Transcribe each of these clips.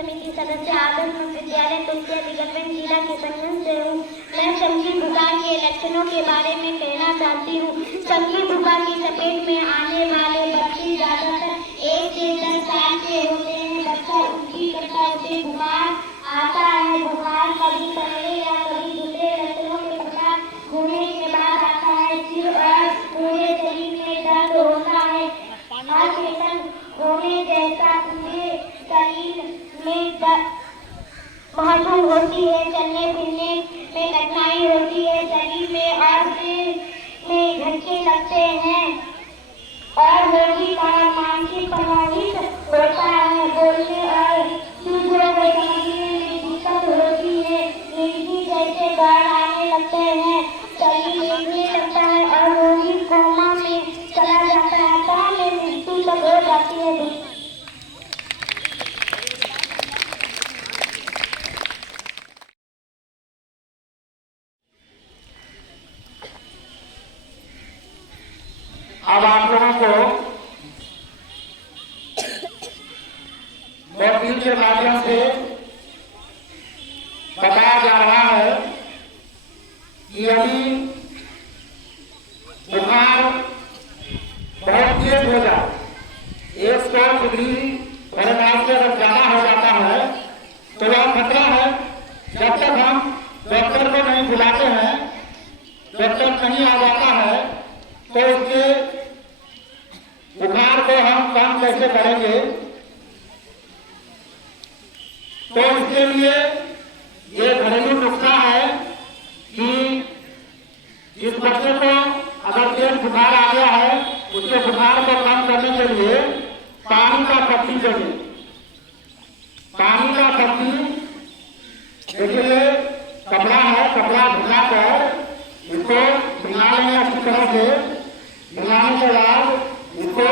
समिति सदस्य आदर्श विद्यालय तुलसिया दिगंबरगंज जिला किशनगंज से हूँ। मैं संगीत बुखार के लक्षणों के बारे में कहना चाहती हूँ। संगीत बुखार की चपेट में आने वाले बच्चे ज्यादातर 1 से 10 साल के होते हैं। बच्चा उल्टी करता है, बुखार आता है। बुखार कभी पहले या कभी दूसरे लक्षणों के साथ होने के बाद आता है। सिर और पूरे शरीर में दर्द होता है। होने जैसा पूरे शरीर में महसूस होती है। चलने फिरने में कठिनाई होती है। शरीर में और सिर में झटके लगते हैं और रोगी का मानसिक प्रभावित होता है। बोलने और चीजों को समझने में दिक्कत होती है। नींद जैसे बाढ़ आने लगते हैं। शरीर लेटने लगता है और रोगी कोमा में चला जाता है। मृत्यु तक हो जाती है। अब आप लोगों को वकील के माध्यम से बताया जा रहा है कि यदि बुखार बहुत तेज हो जाए, 100 डिग्री फॉरेनहाइट से अगर ज्यादा हो जाता है तो वह खतरा है। जब तक हम डॉक्टर को नहीं बुलाते हैं, डॉक्टर नहीं आ जाता है, तो इसके बुखार को हम कम कैसे करेंगे? तो इसके लिए ये घरेलू नुस्खा है कि जिस बच्चे को अगर तेज बुखार आ गया है, उसके बुखार को कम करने के लिए पानी का पत्ती देंगे। पानी का पत्ती देखिए, कपड़ा है, कपड़ा भिगा कर इसको भिगा लेंगे अच्छी तरह से। भिगाने के बाद इसको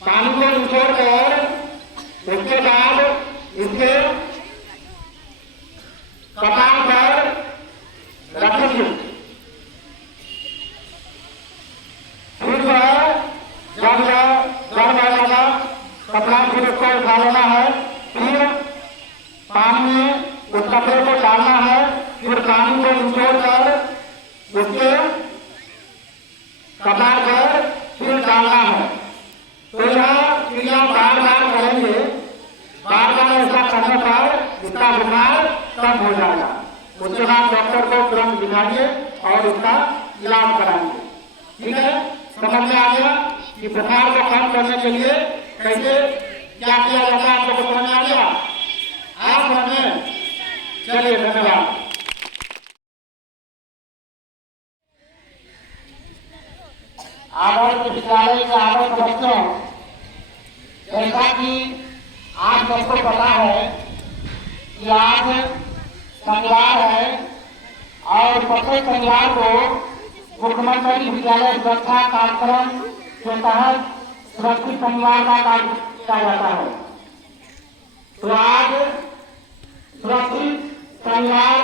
पानी को निचोड़ कर उसके बाद इसके कपाल पर रखेंगे। फिर जब गर्म रहेगा कपड़ा फिर उसको उठा लेना है। फिर पानी में उस कपड़े को डालना है। फिर पानी को निचोड़ कर उसके कपाल पर फिर डालना है। तो यह क्रिया बार बार करेंगे। बार बार ऐसा करने पर इसका बुखार कम हो जाएगा। उसके बाद डॉक्टर को तुरंत दिखाइए और उसका इलाज कराइए। ठीक है, समझ में आ गया कि बुखार को कम करने के लिए कैसे क्या किया जाता है? आप लोगों को समझ में आ गया? आप हमें चलिए, धन्यवाद। आदर्श विद्यालय के आदर्श बच्चों, जैसा कि आप सबको पता है कि आज शनिवार है और प्रत्येक शनिवार को मुख्यमंत्री विद्यालय सुरक्षा कार्यक्रम के तहत सुरक्षित शनिवार का कार्य किया जाता है। तो आज सुरक्षित शनिवार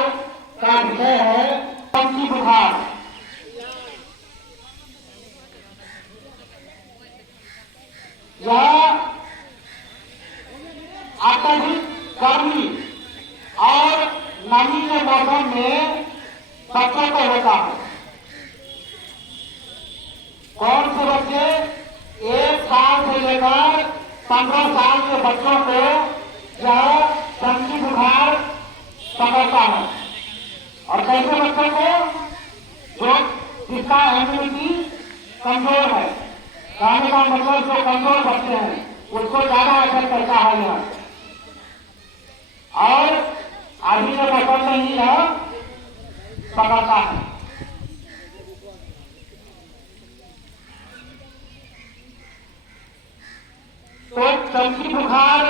का विषय है संगीत बुखार। यह अत्यधिक गर्मी और नमी के मौसम में बच्चों को होता है। कौन से बच्चे? 1 साल से लेकर 15 साल के बच्चों को यह संगीत बुखार पकड़ता है। और कैसे बच्चों को? जो जिसका इम्यूनिटी कमजोर है। कहने का मतलब जो कमजोर बच्चे हैं उसको ज्यादा असर करता है यह। और अभी के मौसम में ही यह पकड़ता है। तो संगीत बुखार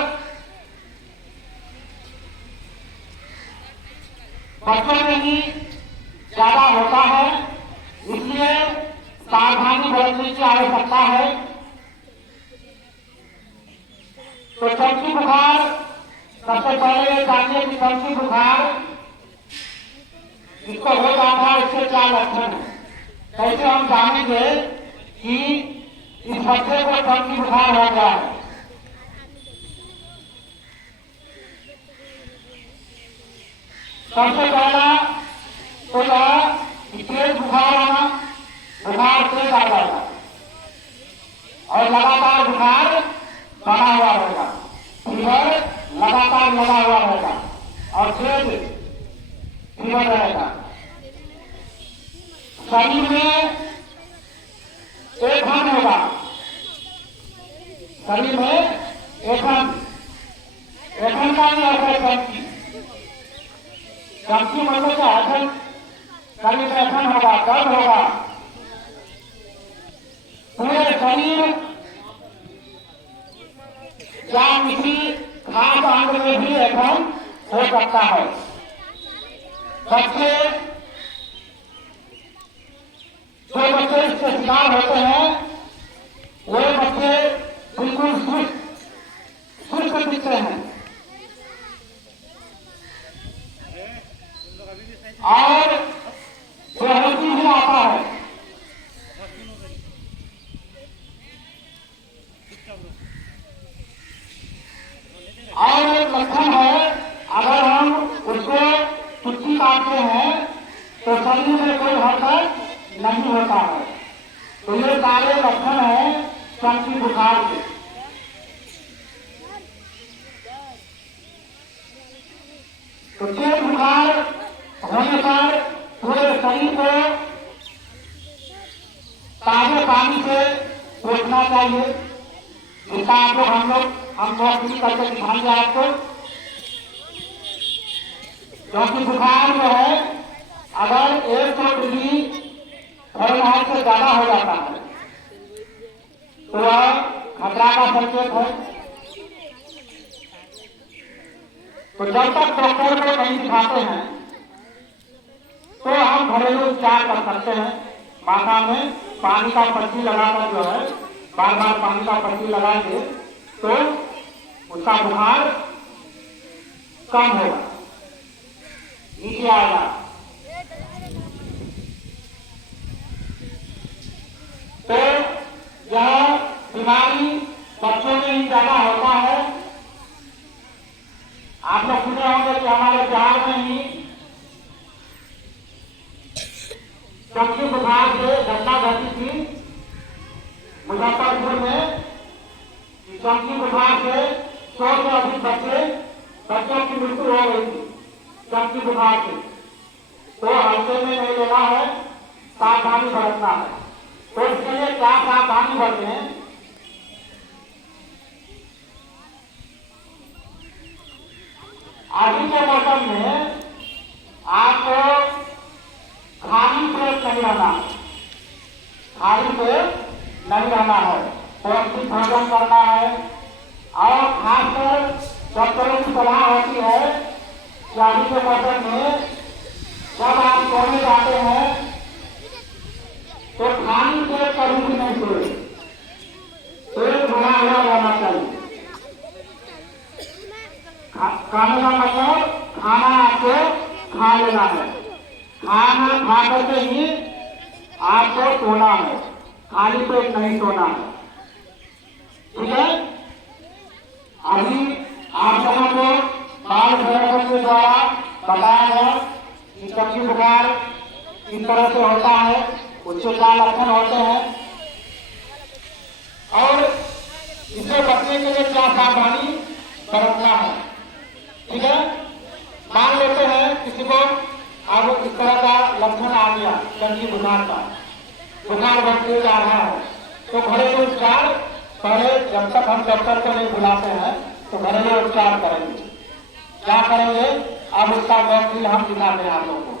बच्चों में ही ज्यादा होता है, इसलिए सावधानी बरतने की आवश्यकता है। तो संगीत बुखार सबसे पहले जानिए कि संगीत बुखार जिसको हो जाता है उसके क्या लक्षण है। कैसे हम जानेंगे कि इस बच्चे को संगीत बुखार हो गया है? सबसे पहला तो यह कि तेज बुखार आना, बुखार तेज आ जाएगा और लगातार बुखार बना हुआ रहेगा, फीवर लगातार लगा हुआ रहेगा और तेज फीवर रहेगा। शरीर में ऐंठन होगा, शरीर में ऐंठन का नहीं होता है चमकी, चमकी मतलब क्या ऐंठन, शरीर में ऐंठन होगा, दर्द होगा, पूरे शरीर या किसी खास अंग में भी ऐंठन हो सकता है। बच्चे जो बच्चे इसके शिकार होते हैं वो बच्चे बिल्कुल सुस्त दिखते हैं और बेहोशी भी आता है। और एक लक्षण है, अगर हम उसको चुट्टी काटते हैं तो शरीर में कोई हरकत नहीं होता है। तो ये सारे लक्षण है चमकी बुखार के। तो तेज बुखार होने पर पूरे शरीर को ताजे पानी से पोंछना चाहिए, जिसका हम लोग करके दिखाएंगे आपको। क्योंकि बुखार जो है अगर 100 डिग्री फ़ारेनहाइट से ज्यादा हो जाता है तो वह खतरा का संकेत है। तो जब तक डॉक्टर को नहीं दिखाते हैं तो हम घरेलू उपचार कर सकते हैं। माथा में पानी का पट्टी लगाकर जो है बार बार पानी का पट्टी लगाएंगे तो उसका बुखार कम होगा, नीचे आएगा। तो यह बीमारी बच्चों में ही ज्यादा होता है। आप लोग सुने होंगे कि हमारे बिहार में ही चमकी बुखार से घटना घटी थी मुजफ्फरपुर में। चमकी बुखार से 100 से अधिक बच्चों की मृत्यु हो गई थी चमकी बुखार से। तो हल्के में नहीं लेना है, सावधानी बरतना है। तो इसके लिए क्या सावधानी बरतें? अभी के मौसम में आपको खाली पेट नहीं रहना है, खाली पेट नहीं रहना है, पौष्टिक भोजन करना है। और खासकर डॉक्टरों की सलाह होती है कि अभी के मौसम में जब आप सोने जाते हैं तो खाली पेट कभी भी नहीं सोए, पेट भरा हुआ रहना चाहिए। खाने का मतलब खाना आपको खा लेना है, खाना खा करके ही आपको सोना है, खाली पेट नहीं सोना है, ठीक है। अभी आप लोगों को बाल भैरव के द्वारा बताया गया कि चमकी बुखार किस तरह से होता है, उसके क्या लक्षण होते हैं और इससे बचने के लिए क्या सावधानी बरतना है, ठीक है। मान लेते हैं किसी को अब इस तरह का लक्षण आ गया चमकी बुखार का, बुखार बढ़ते जा रहा है, तो घरेलू उपचार पहले जब तक हम डॉक्टर को नहीं बुलाते हैं तो घरेलू उपचार करेंगे। क्या करेंगे अब उसका वैक्सीन हम दिखाते हैं आप लोगों को।